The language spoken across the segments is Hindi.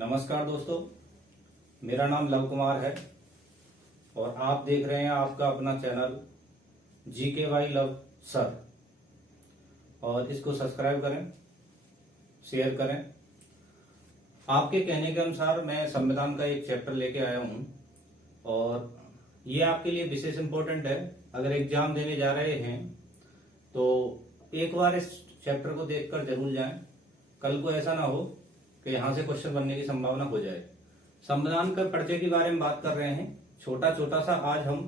नमस्कार दोस्तों, मेरा नाम लव कुमार है और आप देख रहे हैं आपका अपना चैनल GKY लव सर। और इसको सब्सक्राइब करें, शेयर करें। आपके कहने के अनुसार मैं संविधान का एक चैप्टर लेके आया हूं और ये आपके लिए विशेष इंपॉर्टेंट है। अगर एग्जाम देने जा रहे हैं तो एक बार इस चैप्टर को देखकर जरूर जाएं। कल को ऐसा ना हो कि यहां से क्वेश्चन बनने की संभावना हो जाए। संविधान के पर्चे के बारे में बात कर रहे हैं, छोटा छोटा सा। आज हम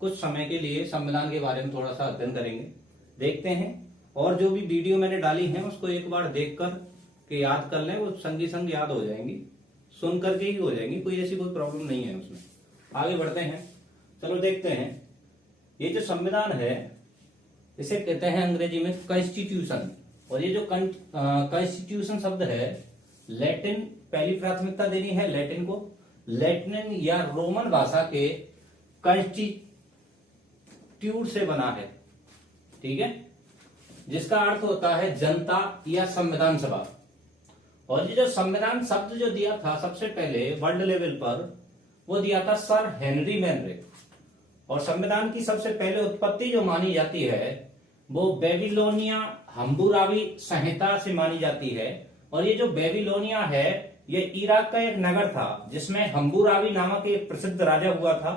कुछ समय के लिए संविधान के बारे में थोड़ा सा अध्ययन करेंगे, देखते हैं। और जो भी वीडियो मैंने डाली है उसको एक बार देखकर के याद कर लें, वो संगी संग याद हो जाएंगी, सुन करके ही हो जाएंगी। कोई ऐसी कोई प्रॉब्लम नहीं है उसमें। आगे बढ़ते हैं, चलो देखते हैं। ये जो संविधान है इसे कहते हैं अंग्रेजी में कॉन्स्टिट्यूशन। और ये जो कॉन्स्टिट्यूशन शब्द है, लैटिन, पहली प्राथमिकता देनी है लैटिन को। लैटिन या रोमन भाषा के कॉन्स्टिट्यूट से बना है, ठीक है, जिसका अर्थ होता है जनता या संविधान सभा। और ये जो संविधान शब्द जो दिया था सबसे पहले वर्ल्ड लेवल पर, वो दिया था सर हेनरी मैनरे। और संविधान की सबसे पहले उत्पत्ति जो मानी जाती है वो बेबीलोनिया हम्बुराबी संहिता से मानी जाती है। और ये जो बेबीलोनिया है ये इराक का एक नगर था जिसमें हम्बुराबी नामक एक प्रसिद्ध राजा हुआ था।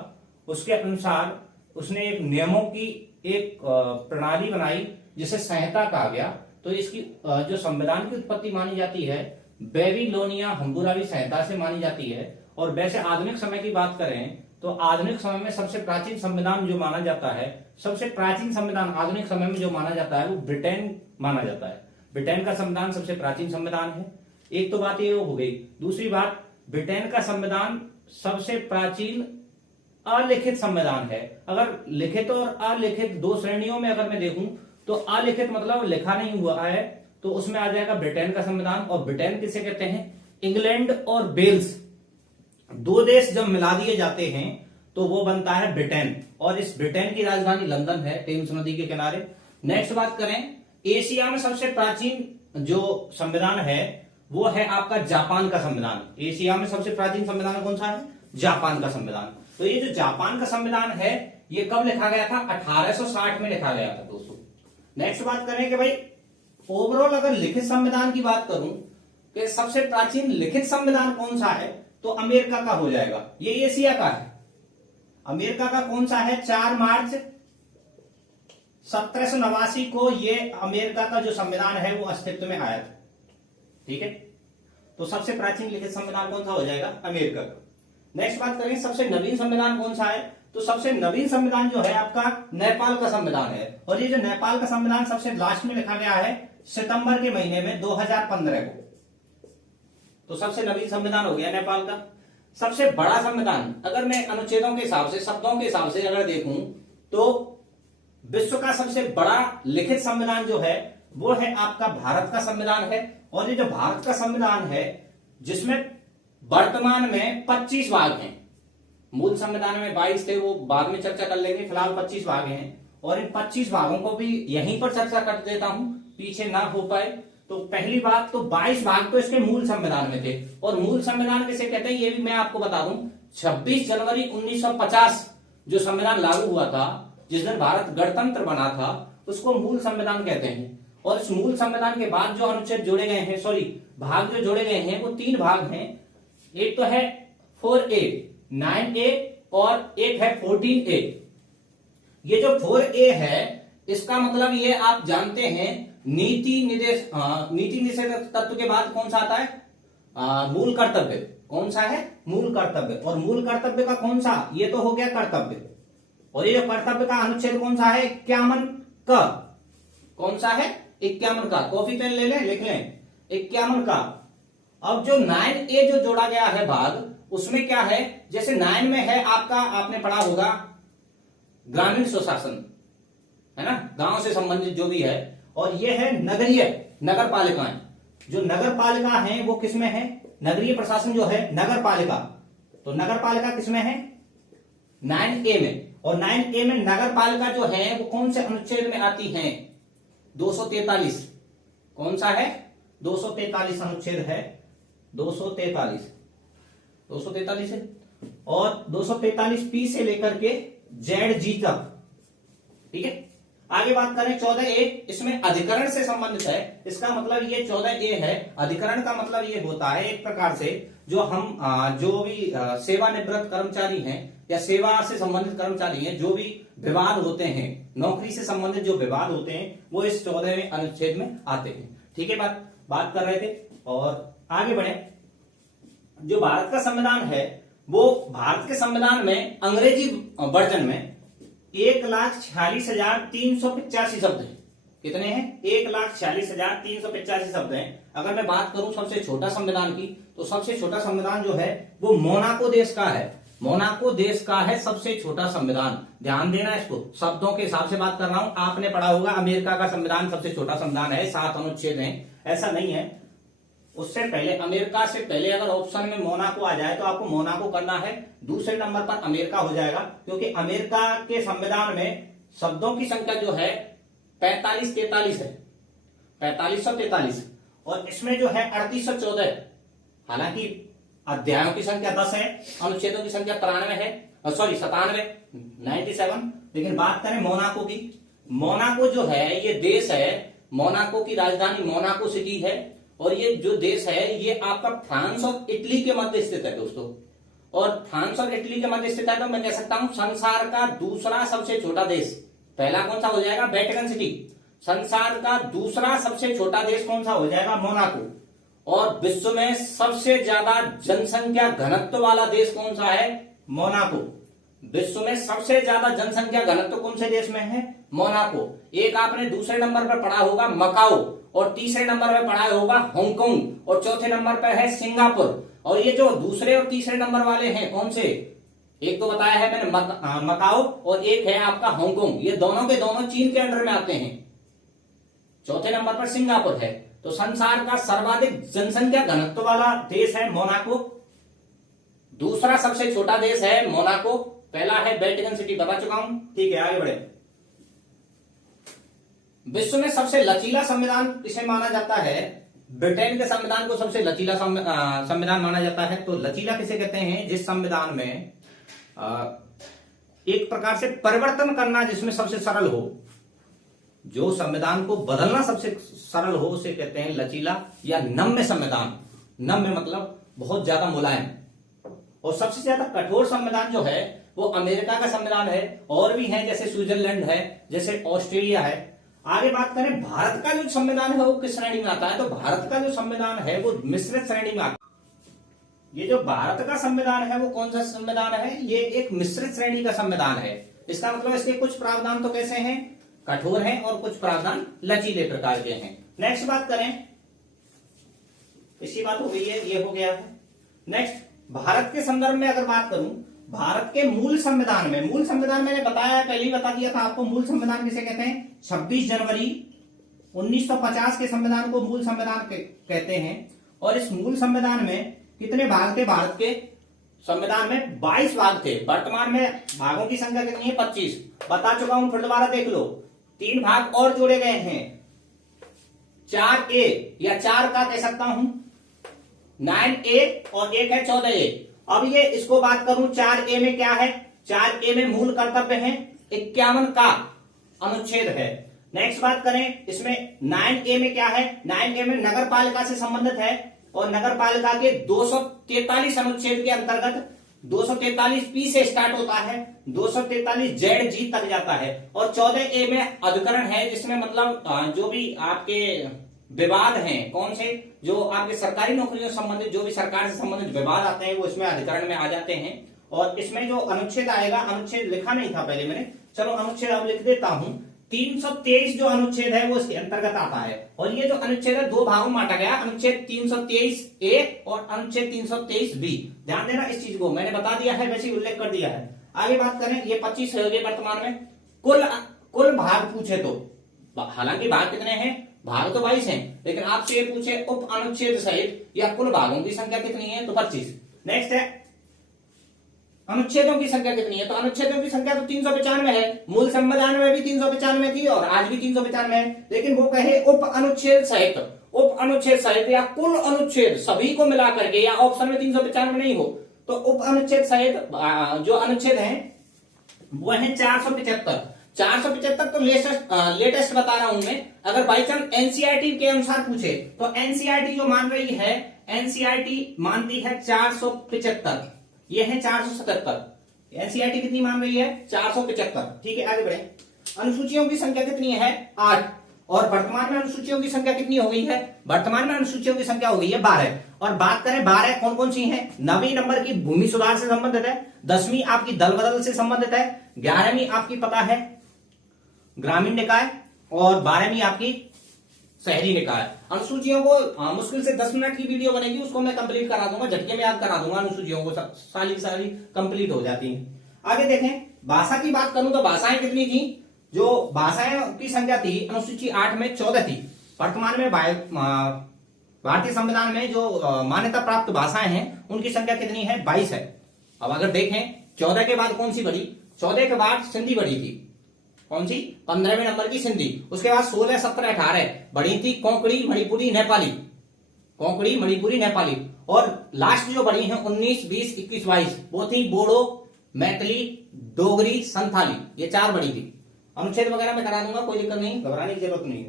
उसके अनुसार उसने एक नियमों की एक प्रणाली बनाई जिसे संहिता कहा गया। तो इसकी जो संविधान की उत्पत्ति मानी जाती है बेबीलोनिया हम्बुराबी संहिता से मानी जाती है। और वैसे आधुनिक समय की बात करें तो आधुनिक समय में सबसे प्राचीन संविधान जो माना जाता है, सबसे प्राचीन संविधान आधुनिक समय में जो माना जाता है वो ब्रिटेन माना जाता है। ब्रिटेन का संविधान सबसे प्राचीन संविधान है। एक तो बात ये हो गई। दूसरी बात, ब्रिटेन का संविधान सबसे प्राचीन अलिखित संविधान है। अगर लिखित और अलिखित दो श्रेणियों में अगर मैं देखूं तो अलिखित मतलब लिखा नहीं हुआ है, तो उसमें आ जाएगा ब्रिटेन का संविधान। और ब्रिटेन किसे कहते हैं? इंग्लैंड और वेल्स, दो देश जब मिला दिए जाते हैं तो वो बनता है ब्रिटेन। और इस ब्रिटेन की राजधानी लंदन है, टेम्स नदी के किनारे। नेक्स्ट बात करें, एशिया में सबसे प्राचीन जो संविधान है वो है आपका जापान का संविधान। एशिया में सबसे प्राचीन संविधान कौन सा है? जापान का संविधान। तो ये जो जापान का संविधान है ये कब लिखा गया था? 1860 में लिखा गया था दोस्तों। नेक्स्ट बात करें कि भाई ओवरऑल अगर लिखित संविधान की बात करूं कि सबसे प्राचीन लिखित संविधान कौन सा है तो अमेरिका का हो जाएगा। ये एशिया का है। अमेरिका का कौन सा है? 4 मार्च 1789 को ये अमेरिका का जो संविधान है वो अस्तित्व में आया था, ठीक है। तो सबसे प्राचीन लिखित संविधान कौन सा हो जाएगा? अमेरिका का। नेक्स्ट बात करें सबसे नवीन संविधान कौन सा है, तो सबसे नवीन संविधान जो है आपका नेपाल का संविधान है। और ये जो नेपाल का संविधान सबसे लास्ट में लिखा गया है सितंबर के महीने में 2015 को। तो सबसे नवीन संविधान हो गया नेपाल का। सबसे बड़ा संविधान अगर मैं अनुच्छेदों के हिसाब से, शब्दों के हिसाब से अगर देखूं तो विश्व का सबसे बड़ा लिखित संविधान जो है वो है आपका भारत का संविधान है। और ये जो भारत का संविधान है जिसमें वर्तमान में 25 भाग हैं, मूल संविधान में 22 थे, वो बाद में चर्चा कर लेंगे। फिलहाल 25 भाग हैं और इन 25 भागों को भी यहीं पर चर्चा कर देता हूं, पीछे ना हो पाए। तो पहली बात तो 22 भाग तो इसके मूल संविधान में थे। और मूल संविधान किसे कहते हैं ये भी मैं आपको बता दूं। 26 जनवरी 1950 जो संविधान लागू हुआ था, जिस दिन भारत गणतंत्र बना था, उसको मूल संविधान कहते हैं। और इस मूल संविधान के बाद जो अनुच्छेद जोड़े गए हैं, भाग जो जोड़े गए हैं वो 3 भाग हैं। एक तो है 4A, 9A और एक है 14A। ये जो 4A है इसका मतलब ये आप जानते हैं नीति निषेधक तत्व के बाद कौन सा आता है? मूल कर्तव्य। कौन सा है? मूल कर्तव्य। और मूल कर्तव्य का कौन सा? ये तो हो गया कर्तव्य। और ये जो कर्तव्य का अनुच्छेद कौन सा है? 51 का। कौन सा है? 51 का। कॉपी पेन ले लें, लिख लें 51 का। अब जो 9A जो जोड़ा गया है भाग, उसमें क्या है? जैसे 9 में है आपका, आपने पढ़ा होगा ग्रामीण स्वशासन, है ना, गांव से संबंधित जो भी है। और ये है नगरीय, नगर पालिकाएं। जो नगर पालिका है वो किसमें है? नगरीय प्रशासन जो है नगर पालिका। तो नगर पालिका किसमें है? 9A में। और 9A में नगर पालिका जो है वो कौन से अनुच्छेद में आती है? 243। कौन सा है? 243 अनुच्छेद है 243 243 है, और 243 पी से लेकर के जेड जी तक, ठीक है। आगे बात करें 14A, इसमें अधिकरण से संबंधित है। इसका मतलब ये 14A है। अधिकरण का मतलब ये होता है एक प्रकार से जो हम जो भी सेवानिवृत्त कर्मचारी हैं या सेवा से संबंधित कर्मचारी हैं, जो भी विवाद होते हैं, नौकरी से संबंधित जो विवाद होते हैं, वो इस 14वें अनुच्छेद में आते हैं, ठीक है। बात कर रहे थे और आगे बढ़े। जो भारत का संविधान है, वो भारत के संविधान में अंग्रेजी वर्जन में 1,46,385 शब्द है। कितने हैं? 1,46,385 शब्द हैं। अगर मैं बात करूं सबसे छोटा संविधान की, तो सबसे छोटा संविधान जो है वो मोनाको देश का है। मोनाको देश का है सबसे छोटा संविधान। ध्यान देना, इसको शब्दों के हिसाब से बात कर रहा हूं। आपने पढ़ा होगा अमेरिका का संविधान सबसे छोटा संविधान है, 7 अनुच्छेद हैं। ऐसा नहीं है। उससे पहले, अमेरिका से पहले अगर ऑप्शन में मोनाको आ जाए तो आपको मोनाको करना है। दूसरे नंबर पर अमेरिका हो जाएगा, क्योंकि अमेरिका के संविधान में शब्दों की संख्या जो है 4543 है, 4543, और इसमें जो है 3814 है। हालांकि अध्यायों की संख्या 10 है, अनुच्छेदों की संख्या 93 है, 97, लेकिन बात करें मोनाको की। मोनाको जो है ये देश है, मोनाको की राजधानी मोनाको सिटी है, और ये जो देश है ये आपका फ्रांस और इटली के मध्य स्थित है दोस्तों। और फ्रांस और इटली के मध्य स्थित है तो मैं कह सकता हूं संसार का दूसरा सबसे छोटा देश। पहला कौन सा हो जाएगा? Vatican city. संसार का दूसरा सबसे छोटा देश कौन सा हो जाएगा? मोनाको। और विश्व में सबसे ज्यादा जनसंख्या घनत्व वाला देश कौन सा है? मोनाको। विश्व में सबसे ज्यादा जनसंख्या घनत्व कौन से देश में है? मोनाको। एक आपने दूसरे नंबर पर पढ़ा होगा मकाओ, और तीसरे नंबर पर पढ़ा होगा हांगकांग, और चौथे नंबर पर है सिंगापुर। और ये जो दूसरे और तीसरे नंबर वाले हैं कौन से? एक तो बताया है मैंने मकाओ, और एक है आपका हांगकांग। ये दोनों के दोनों चीन के अंडर में आते हैं। चौथे नंबर पर सिंगापुर है। तो संसार का सर्वाधिक जनसंख्या घनत्व वाला देश है मोनाको। दूसरा सबसे छोटा देश है मोनाको। पहला है वेटिकन सिटी, बता चुका हूं, ठीक है। आगे बढ़े। विश्व में सबसे लचीला संविधान किसे माना जाता है? ब्रिटेन के संविधान को सबसे लचीला संविधान माना जाता है। तो लचीला किसे कहते हैं? जिस संविधान में एक प्रकार से परिवर्तन करना जिसमें सबसे सरल हो, जो संविधान को बदलना सबसे सरल हो, उसे कहते हैं लचीला या नम्य संविधान। नम्य मतलब बहुत ज्यादा मुलायम। और सबसे ज्यादा कठोर संविधान जो है वो अमेरिका का संविधान है, और भी है जैसे स्विट्जरलैंड है, जैसे ऑस्ट्रेलिया है। आगे बात करें भारत का जो संविधान है वो किस श्रेणी में आता है? तो भारत का जो संविधान है वो मिश्रित श्रेणी में आता है। ये जो भारत का संविधान है वो कौन सा संविधान है? ये एक मिश्रित श्रेणी का संविधान है। इसका मतलब इसके कुछ प्रावधान तो कैसे हैं? कठोर हैं, और कुछ प्रावधान लचीले प्रकार के हैं। नेक्स्ट बात करें, इसी बात हो गई है, ये हो गया है। नेक्स्ट, भारत के संदर्भ में अगर बात करूं, भारत के मूल संविधान में, मूल संविधान मैंने बताया, पहले ही बता दिया था आपको, मूल संविधान किसे कहते हैं? 26 जनवरी 1950 के संविधान को मूल संविधान कहते हैं। और इस मूल संविधान में कितने भाग थे? भारत के संविधान में 22 भाग थे। वर्तमान में भागों की संख्या कितनी है? 25। बता चुका हूं, फिर दोबारा देख लो। 3 भाग और जोड़े गए हैं, 4A, या 4 का कह सकता हूं 9A, और एक है 14A। अब ये इसको बात करूं, 4A में क्या है? 4A में मूल कर्तव्य है, 51 का अनुच्छेद है। नेक्स्ट बात करें, इसमें 9A में क्या है? 9A में नगर पालिका से संबंधित है, और नगर पालिका के 243 अनुच्छेद के अंतर्गत 243P से स्टार्ट होता है, 243ZG तक जाता है। और 14A में अधिकरण है, जिसमें मतलब जो भी आपके विवाद हैं, कौन से? जो आपके सरकारी नौकरियों से संबंधित, जो भी सरकार से संबंधित विवाद आते हैं, वो इसमें अधिकरण में आ जाते हैं। और इसमें जो अनुच्छेद आएगा, अनुच्छेद लिखा नहीं था पहले मैंने, चलो अनुच्छेद अब लिख देता हूं। 323 जो अनुच्छेद है वो इसके अंतर्गत आता है। और ये जो अनुच्छेद है 2 भागों में बांटा गया, अनुच्छेद 323A और अनुच्छेद 323B। ध्यान देना इस चीज को, मैंने बता दिया है, वैसे उल्लेख कर दिया है। आगे बात करें, ये 25 हो गए वर्तमान में। कुल भाग पूछे तो, हालांकि भाग कितने हैं? भाग तो 22 हैं, लेकिन आपसे ये पूछे उप अनुच्छेद सहित या कुल भागों की संख्या कितनी है? तो 25। नेक्स्ट है अनुच्छेदों की संख्या कितनी है? तो अनुच्छेदों की संख्या तो 395 है। मूल संविधान में भी 395 थी, और आज भी 395 है। लेकिन वो कहे उप अनुच्छेद सहित। उप अनुच्छेद सहित या कुल अनुच्छेद सभी को मिला करके, या ऑप्शन में 395 नहीं हो तो उप अनुच्छेद सहित जो अनुच्छेद है वो है 475। 475 तो लेटेस्ट बता रहा हूं मैं। अगर बाई चांस एनसीईआरटी के अनुसार पूछे तो एनसीईआरटी जो मान रही है, एनसीईआरटी मानती है 475, ये है 477। एनसीईआरटी कितनी मान रही है? 475। ठीक है, आगे बढ़े। अनुसूचियों की संख्या कितनी है? 8। और वर्तमान में अनुसूचियों की संख्या कितनी हो गई है? वर्तमान में अनुसूचियों की संख्या हो गई है 12। और बात करें 12 कौन कौन सी हैं? 9वीं नंबर की भूमि सुधार से संबंधित है, 10वीं आपकी दल बदल से संबंधित है, 11वीं आपकी पता है ग्रामीण निकाय, और 12वीं आपकी शहरी निकाय। अनुसूचियों को मुश्किल से 10 मिनट की वीडियो बनेगी, उसको मैं कंप्लीट करा दूंगा, झटके में याद करा दूंगा। अनुसूचियों को सारी कंप्लीट हो जाती है। आगे देखें, भाषा की बात करूं तो भाषाएं कितनी थी? जो भाषाएं की संख्या थी अनुसूची 8 में 14 थी। वर्तमान में भारतीय संविधान में जो मान्यता प्राप्त भाषाएं हैं उनकी संख्या कितनी है? 22 है। अब अगर देखें 14 के बाद कौन सी बढ़ी? 14 के बाद सिंधी बढ़ी थी। कौन सी? 15वें नंबर की सिंधी। उसके बाद 16, 17, 18 बढ़ी थी कोंकणी, मणिपुरी, नेपाली। कोंकणी, मणिपुरी, नेपाली। और लास्ट जो बढ़ी है 19, 20, 21, 22 वो थी बोडो, मैथिली, डोगरी, संथाली। ये 4 बढ़ी थी। अनुच्छेद वगैरह में करा दूंगा, कोई दिक्कत नहीं, घबराने की जरूरत नहीं।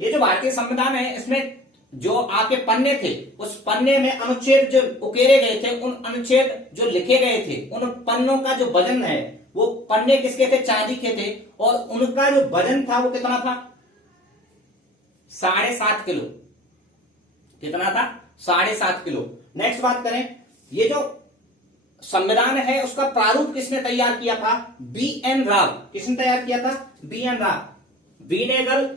ये जो भारतीय संविधान है इसमें जो आपके पन्ने थे उस पन्ने में अनुच्छेद जो उकेरे गए थे, उन अनुच्छेद जो लिखे गए थे उन पन्नों का जो वजन है वो पन्ने किसके थे? चांदी के थे। और उनका जो वजन था वो कितना था? 7.5 किलो। कितना था? 7.5 किलो। नेक्स्ट बात करें, ये जो संविधान है उसका प्रारूप किसने तैयार किया था? बी.एन. राव। किसने तैयार किया था? बी.एन. राव। बीनेगल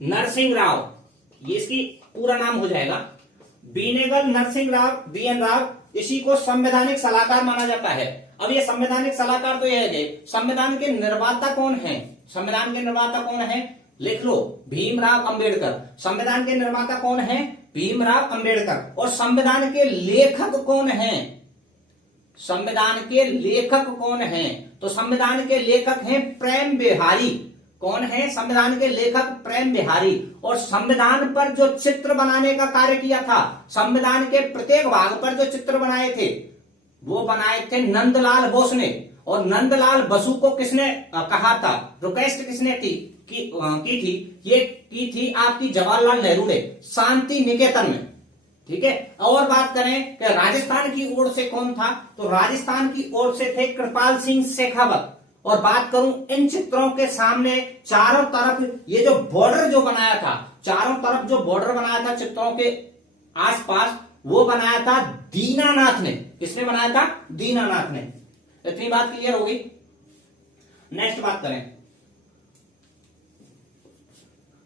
नरसिंह राव, ये इसकी पूरा नाम हो जाएगा। बीनेगल नरसिंह राव, बी.एन. राव, इसी को संवैधानिक सलाहकार माना जाता है। अब ये संवैधानिक सलाहकार तो यह है, संविधान के निर्माता कौन है? संविधान के निर्माता कौन है? लिख लो, भीमराव अंबेडकर। संविधान के निर्माता कौन है? भीमराव अंबेडकर। और संविधान के लेखक कौन है? संविधान के लेखक कौन है? तो संविधान के लेखक हैं प्रेम बिहारी। कौन है संविधान के लेखक? प्रेम बिहारी। और संविधान पर जो चित्र बनाने का कार्य किया था, संविधान के प्रत्येक भाग पर जो चित्र बनाए थे वो बनाए थे नंदलाल बोस ने। और नंदलाल बसु को किसने कहा था? रिक्वेस्ट किसने की थी? ये की थी आपकी जवाहरलाल नेहरू ने शांति निकेतन में। ठीक है। और बात करें कि राजस्थान की ओर से कौन था, तो राजस्थान की ओर से थे कृपाल सिंह शेखावत। और बात करूं इन चित्रों के सामने चारों तरफ ये जो बॉर्डर जो बनाया था, चारों तरफ जो बॉर्डर बनाया था चित्रों के आसपास, वो बनाया था दीनानाथ ने। किसने बनाया था? दीनानाथ ने। इतनी बात क्लियर होगी। नेक्स्ट बात करें,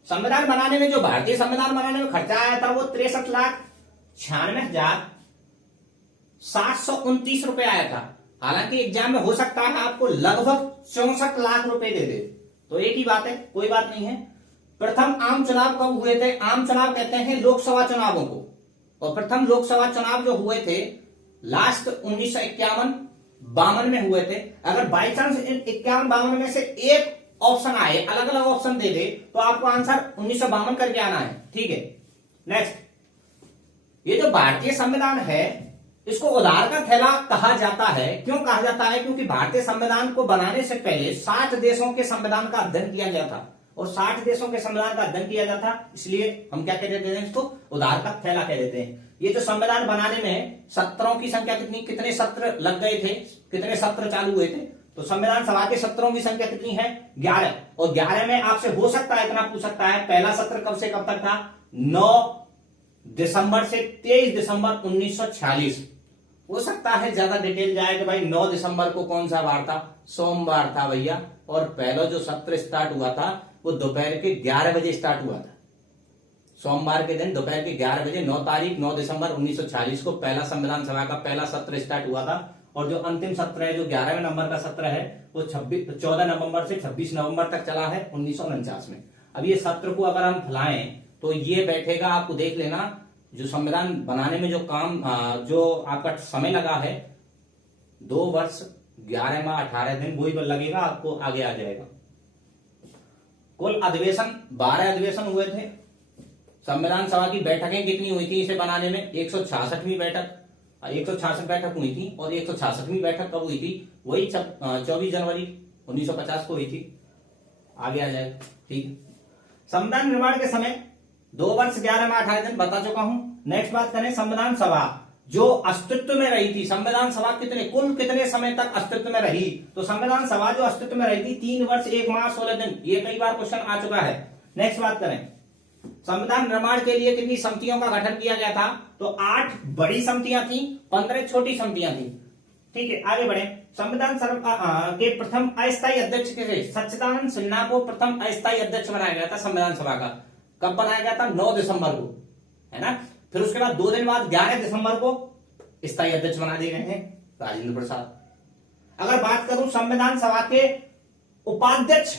संविधान बनाने में जो भारतीय संविधान बनाने में खर्चा आया था वो 63,96,729 रुपए आया था। हालांकि एग्जाम में हो सकता है आपको लगभग 64 लाख रुपए दे दे, तो एक ही बात है, कोई बात नहीं है। प्रथम आम चुनाव कब हुए थे? आम चुनाव कहते हैं लोकसभा चुनावों को। और प्रथम लोकसभा चुनाव जो हुए थे लास्ट 1951-52 में हुए थे। अगर बाई चांस 51-52 में से एक ऑप्शन आए, अलग अलग ऑप्शन दे दे, तो आपको आंसर 1952 करके आना है। ठीक है। नेक्स्ट, ये जो भारतीय संविधान है इसको उधार का थैला कहा जाता है। क्यों कहा जाता है? क्योंकि भारतीय संविधान को बनाने से पहले 60 देशों के संविधान का अध्ययन किया गया था। और 60 देशों के संविधान का अध्ययन किया जाता, इसलिए हम क्या कह देते हैं? इसको उधार का थैला कह देते हैं। ये जो संविधान बनाने में सत्रों की संख्या कितने सत्र लग गए थे, कितने सत्र चालू हुए थे? तो संविधान सभा के सत्रों की संख्या कितनी है? 11। और 11 में आपसे हो सकता है इतना पूछ सकता है, पहला सत्र कब से कब तक था? 9 दिसंबर से 23 दिसंबर 1946। हो सकता है ज्यादा डिटेल जाए कि भाई 9 दिसंबर को कौन सा वार था? सोमवार था भैया। और पहला जो सत्र स्टार्ट हुआ था वो दोपहर के 11 बजे स्टार्ट हुआ था। सोमवार के दिन दोपहर के 11 बजे 9 तारीख 9 दिसंबर 1946 को पहला संविधान सभा का पहला सत्र स्टार्ट हुआ था। और जो अंतिम सत्र है, जो 11वें नंबर का सत्र है, वो 14 नवंबर से 26 नवंबर तक चला है 1949 में। अब ये सत्र को अगर हम फैलाएं तो ये बैठेगा, आपको देख लेना, जो संविधान बनाने में जो काम जो आपका समय लगा है 2 वर्ष 11 माह 18 दिन, वही लगेगा, आपको आगे आ जाएगा। कुल अधिवेशन 12 अधिवेशन हुए थे। संविधान सभा की बैठकें कितनी हुई थी इसे बनाने में? 166वीं बैठक, 166 बैठक हुई थी। और 166वीं बैठक कब हुई थी? वही 24 जनवरी 1950 को हुई थी। आगे आ जाए, ठीक है। संविधान निर्माण के समय 2 वर्ष 11 माह 18 दिन बता चुका हूं। नेक्स्ट बात करें संविधान सभा जो अस्तित्व में रही थी। संविधान सभा कुल कितने समय तक अस्तित्व में रही? तो संविधान सभा जो अस्तित्व में रही थी 3 वर्ष 1 माह 16 दिन। ये कई बार क्वेश्चन आ चुका है। नेक्स्ट बात करें संविधान निर्माण के लिए कितनी समितियों का गठन किया गया था? तो 8 बड़ी समितियां थी, 15 छोटी समितियां थी। ठीक है, आगे बढ़े। संविधान के प्रथम अस्थायी अध्यक्ष के सच्चिदानंद सिन्हा को प्रथम अस्थायी अध्यक्ष बनाया गया था संविधान सभा का। कब बनाया गया था? 9 दिसंबर को, है ना। फिर उसके बाद 2 दिन बाद 11 दिसंबर को स्थायी अध्यक्ष बना दिए गए हैं राजेंद्र प्रसाद। अगर बात करूं संविधान सभा के उपाध्यक्ष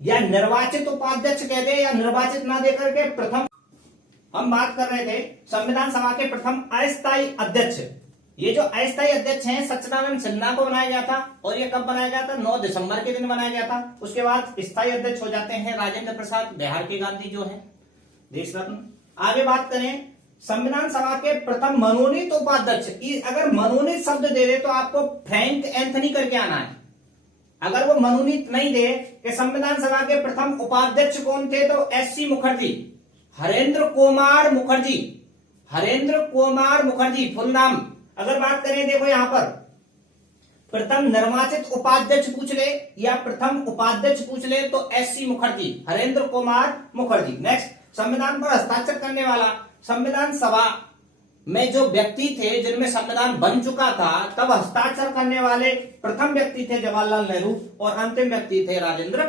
या निर्वाचित उपाध्यक्ष कह दे या निर्वाचित ना देकर के प्रथम, हम बात कर रहे थे संविधान सभा के प्रथम अस्थायी अध्यक्ष। ये जो अस्थायी अध्यक्ष हैं सच्चिदानंद सिन्हा को बनाया गया था। और ये कब बनाया गया था? 9 दिसंबर के दिन बनाया गया था। उसके बाद स्थायी अध्यक्ष हो जाते हैं राजेंद्र प्रसाद, बिहार के गांधी जो है, देश रत्न। आगे बात करें संविधान सभा के प्रथम मनोनीत उपाध्यक्ष। अगर मनोनीत शब्द दे दे तो आपको फ्रैंक एंथनी करके आना है। अगर वो मनोनीत नहीं दे कि संविधान सभा के प्रथम उपाध्यक्ष कौन थे, तो एससी मुखर्जी, हरेंद्र कुमार मुखर्जी, हरेंद्र कुमार मुखर्जी फुल नाम। अगर बात करें देखो यहां पर प्रथम निर्वाचित उपाध्यक्ष पूछ ले या प्रथम उपाध्यक्ष पूछ ले तो एससी मुखर्जी, हरेंद्र कुमार मुखर्जी। नेक्स्ट संविधान पर हस्ताक्षर करने वाला, संविधान सभा में जो व्यक्ति थे जिनमें संविधान बन चुका था तब हस्ताक्षर करने वाले प्रथम व्यक्ति थे जवाहरलाल नेहरू और अंतिम व्यक्ति थे राजेंद्र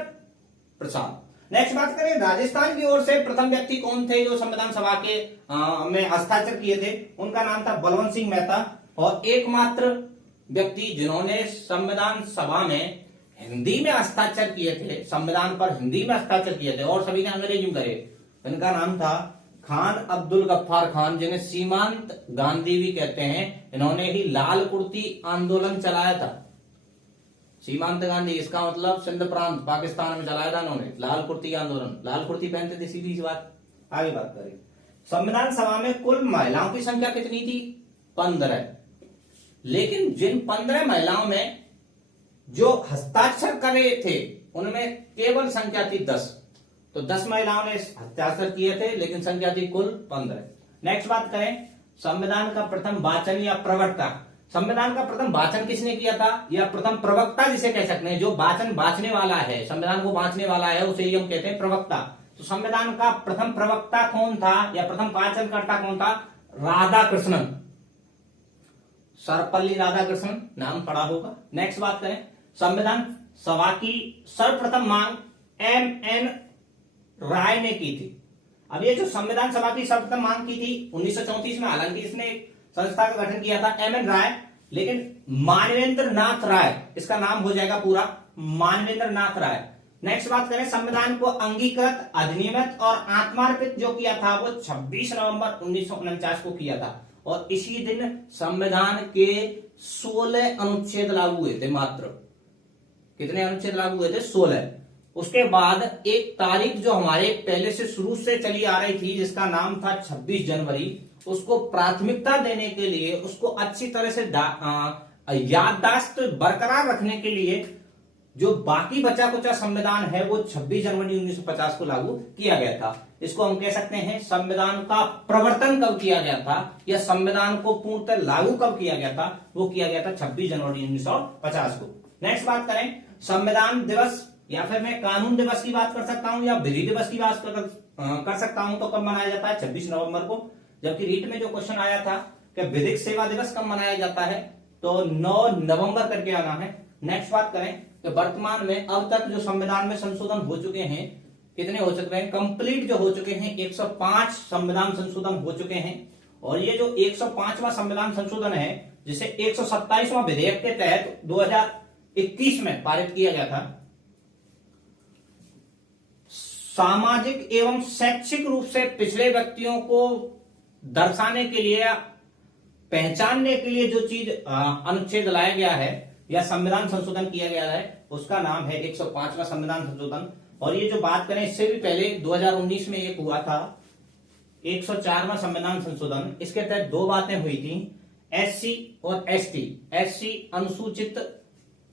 प्रसाद। नेक्स्ट बात करें राजस्थान की ओर से प्रथम व्यक्ति कौन थे जो संविधान सभा के में हस्ताक्षर किए थे? उनका नाम था बलवंत सिंह मेहता। और एकमात्र व्यक्ति जिन्होंने संविधान सभा में हिंदी में हस्ताक्षर किए थे, संविधान पर हिंदी में हस्ताक्षर किए थे और सभी ने अंग्रेजी में करे, इनका नाम था खान अब्दुल गफ्फार खान, जिन्हें सीमांत गांधी भी कहते हैं। इन्होंने ही लाल कुर्ती आंदोलन चलाया था। सीमांत गांधी इसका मतलब सिंध प्रांत पाकिस्तान में चलाया था इन्होंने लाल कुर्ती आंदोलन। लाल कुर्ती पहनते थे, सीधी सी बात। आगे बात करें संविधान सभा में कुल महिलाओं की संख्या कितनी थी? 15। लेकिन जिन 15 महिलाओं में जो हस्ताक्षर करे थे उनमें केवल संख्या थी 10। तो 10 महिलाओं ने हस्ताक्षर किए थे लेकिन संख्या थी कुल 15। नेक्स्ट बात करें संविधान का प्रथम वाचन या प्रवक्ता। संविधान का प्रथम वाचन किसने किया था या प्रथम प्रवक्ता जिसे कह सकते हैं, जो वाचन बांचने वाला है, संविधान को बांचने वाला है, उसे ही हम कहते हैं प्रवक्ता। तो संविधान का प्रथम प्रवक्ता कौन था या प्रथम वाचनकर्ता कौन था? राधाकृष्णन, सर्वपल्ली राधाकृष्णन, नाम पढ़ा होगा। नेक्स्ट बात करें संविधान सभा की सर्वप्रथम मांग एम.एन. राय ने की थी। अब ये जो संविधान सभा की सर्वप्रथम मांग की थी 1934 में, हालांकि इसने एक संस्था का गठन किया था एम.एन. राय, लेकिन मानवेंद्र नाथ राय इसका नाम हो जाएगा पूरा, मानवेंद्र नाथ राय। नेक्स्ट बात करें संविधान को अंगीकृत, अधिनियमित और आत्मार्पित जो किया था वो 26 नवंबर 1949 को किया था। और इसी दिन संविधान के 16 अनुच्छेद लागू हुए थे। मात्र कितने अनुच्छेद लागू हुए थे? 16। उसके बाद एक तारीख जो हमारे पहले से शुरू से चली आ रही थी जिसका नाम था 26 जनवरी, उसको प्राथमिकता देने के लिए, उसको अच्छी तरह से याददाश्त बरकरार रखने के लिए जो बाकी बचा कुचा संविधान है वो 26 जनवरी 1950 को लागू किया गया था। इसको हम कह सकते हैं संविधान का प्रवर्तन कब किया गया था या संविधान को पूर्णतः लागू कब किया गया था, वो किया गया था 26 जनवरी 1950 को। नेक्स्ट बात करें संविधान दिवस या फिर मैं कानून दिवस की बात कर सकता हूं या विधि दिवस की बात कर सकता हूं, तो कब मनाया जाता है? 26 नवंबर को। जबकि रीट में जो क्वेश्चन आया था कि विधिक सेवा दिवस कब मनाया जाता है, तो 9 नवंबर करके आना है। नेक्स्ट बात करें तो वर्तमान में अब तक जो संविधान में संशोधन हो चुके हैं, कितने हो चुके हैं? कंप्लीट जो हो चुके हैं 105 संविधान संशोधन हो चुके हैं। और ये जो 105वां संविधान संशोधन है जिसे 127वां विधेयक के तहत 2021 में पारित किया गया था, सामाजिक एवं शैक्षिक रूप से पिछड़े व्यक्तियों को दर्शाने के लिए, पहचानने के लिए जो चीज अनुच्छेद लाया गया है या संविधान संशोधन किया गया है उसका नाम है 105वां संविधान संशोधन। और ये जो बात करें इससे भी पहले 2019 में एक हुआ था 104वां संविधान संशोधन। इसके तहत दो बातें हुई थी, एससी और एसटी। एससी अनुसूचित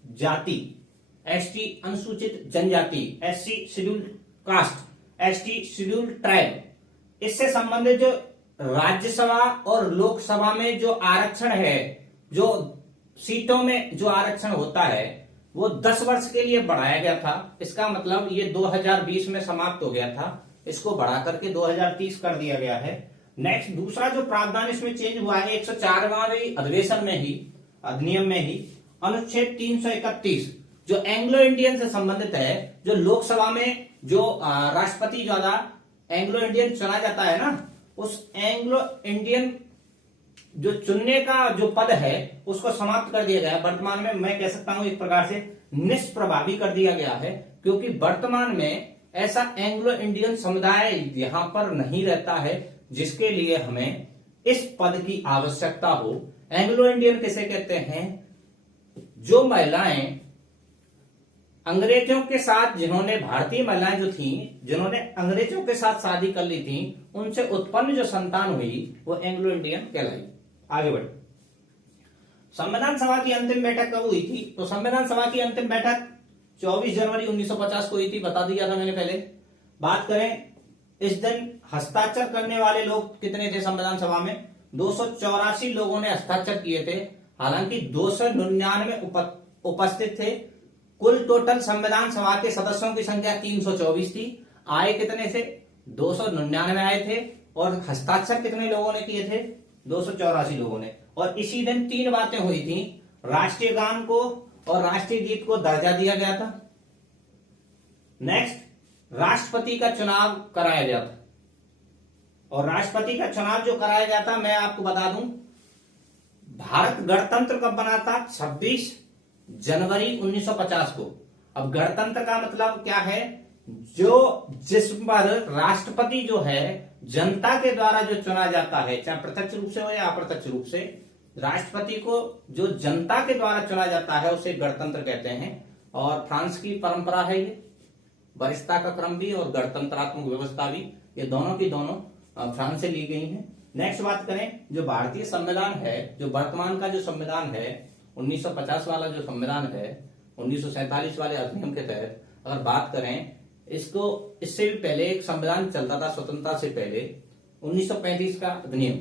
जाति, एसटी अनुसूचित जनजाति, SC scheduled caste, ST scheduled tribe. इससे संबंधित जो राज्यसभा और लोकसभा में जो आरक्षण है, जो सीटों में जो आरक्षण होता है वो 10 वर्ष के लिए बढ़ाया गया था। इसका मतलब ये 2020 में समाप्त हो गया था, इसको बढ़ा करके 2030 कर दिया गया है। नेक्स्ट दूसरा जो प्रावधान इसमें चेंज हुआ है 104वें अधिवेशन में ही, अधिनियम में ही अनुच्छेद 331 जो एंग्लो इंडियन से संबंधित है, जो लोकसभा में जो राष्ट्रपति द्वारा एंग्लो इंडियन चुना जाता है ना, उस एंग्लो इंडियन जो चुनने का जो पद है उसको समाप्त कर दिया गया है। वर्तमान में मैं कह सकता हूं एक प्रकार से निष्प्रभावी कर दिया गया है, क्योंकि वर्तमान में ऐसा एंग्लो इंडियन समुदाय यहां पर नहीं रहता है जिसके लिए हमें इस पद की आवश्यकता हो। एंग्लो इंडियन किसे कहते हैं? जो महिलाएं अंग्रेजों के साथ, जिन्होंने भारतीय महिलाएं जो थी जिन्होंने अंग्रेजों के साथ शादी कर ली थी, उनसे उत्पन्न जो संतान हुई वो एंग्लो इंडियन कहलाई। आगे बढ़े, संविधान सभा की अंतिम बैठक कब हुई थी? तो संविधान सभा की अंतिम बैठक 24 जनवरी 1950 को हुई थी, बता दिया था मैंने पहले। बात करें इस दिन हस्ताक्षर करने वाले लोग कितने थे संविधान सभा में? 284 लोगों ने हस्ताक्षर किए थे, हालांकि 299 उपस्थित थे। कुल टोटल संविधान सभा के सदस्यों की संख्या 324 थी। आए कितने थे? 299 आए थे। और हस्ताक्षर कितने लोगों ने किए थे? 284 लोगों ने। और इसी दिन 3 बातें हुई थी, राष्ट्रीय गान को और राष्ट्रीय गीत को दर्जा दिया गया था। नेक्स्ट, राष्ट्रपति का चुनाव कराया गया था। और राष्ट्रपति का चुनाव जो कराया गया था, मैं आपको बता दूं, भारत गणतंत्र कब बना था? 26 जनवरी 1950 को। अब गणतंत्र का मतलब क्या है? जो जिस पर राष्ट्रपति जो है जनता के द्वारा जो चुना जाता है, चाहे प्रत्यक्ष रूप से हो या अप्रत्यक्ष रूप से, राष्ट्रपति को जो जनता के द्वारा चुना जाता है उसे गणतंत्र कहते हैं। और फ्रांस की परंपरा है ये, वरिष्ठता का क्रम भी और गणतंत्रात्मक व्यवस्था भी, ये दोनों की दोनों फ्रांस से ली गई हैं। नेक्स्ट बात करें, जो भारतीय संविधान है, जो वर्तमान का जो संविधान है 1950 वाला जो संविधान है, 1947 वाले अधिनियम के तहत अगर बात करें, इसको इससे भी पहले एक संविधान चलता था स्वतंत्रता से पहले, 1935 का अधिनियम।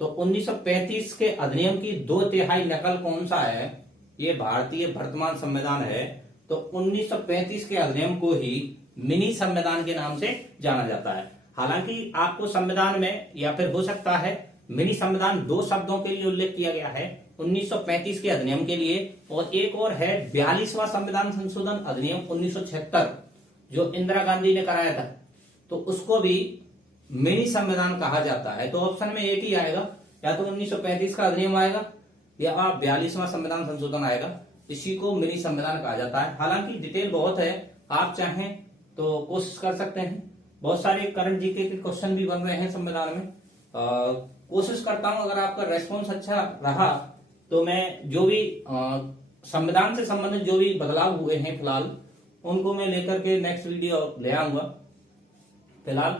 तो 1935 के अधिनियम की 2/3 नकल कौन सा है? ये भारतीय वर्तमान संविधान है। तो 1935 के अधिनियम को ही मिनी संविधान के नाम से जाना जाता है। हालांकि आपको संविधान में, या फिर हो सकता है मिनी संविधान 2 शब्दों के लिए उल्लेख किया गया है, 1935 के अधिनियम के लिए, और एक और है 42वां संविधान संशोधन अधिनियम 1976 जो इंदिरा गांधी ने कराया था, तो उसको भी मिनी संविधान कहा जाता है। तो ऑप्शन में एक ही आएगा, या तो 1935 का अधिनियम आएगा या 42वां संविधान संशोधन आएगा। इसी को मिनी संविधान कहा जाता है। हालांकि डिटेल बहुत है, आप चाहें तो कोशिश कर सकते हैं। बहुत सारे करंट जीके के क्वेश्चन भी बन रहे हैं संविधान में। कोशिश करता हूं अगर आपका रेस्पॉन्स अच्छा रहा तो मैं जो भी संविधान से संबंधित जो भी बदलाव हुए हैं फिलहाल, उनको मैं लेकर के नेक्स्ट वीडियो ले आऊंगा। फिलहाल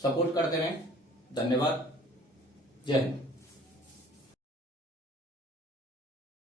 सपोर्ट करते रहें। धन्यवाद। जय हिंद।